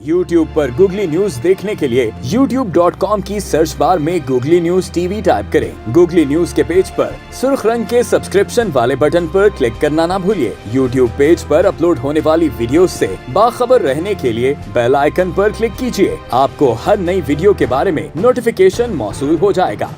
YouTube पर googly news देखने के लिए youtube.com की सर्च बार में गूगली न्यूज टीवी टाइप करें। गूगली न्यूज के पेज पर सुर्ख रंग के सब्सक्रिप्शन वाले बटन पर क्लिक करना ना भूलिए। YouTube पेज पर अपलोड होने वाली वीडियोस से बाखबर रहने के लिए बेल आइकन पर क्लिक कीजिए। आपको हर नई वीडियो के बारे में नोटिफिकेशन मौसूल हो जाएगा।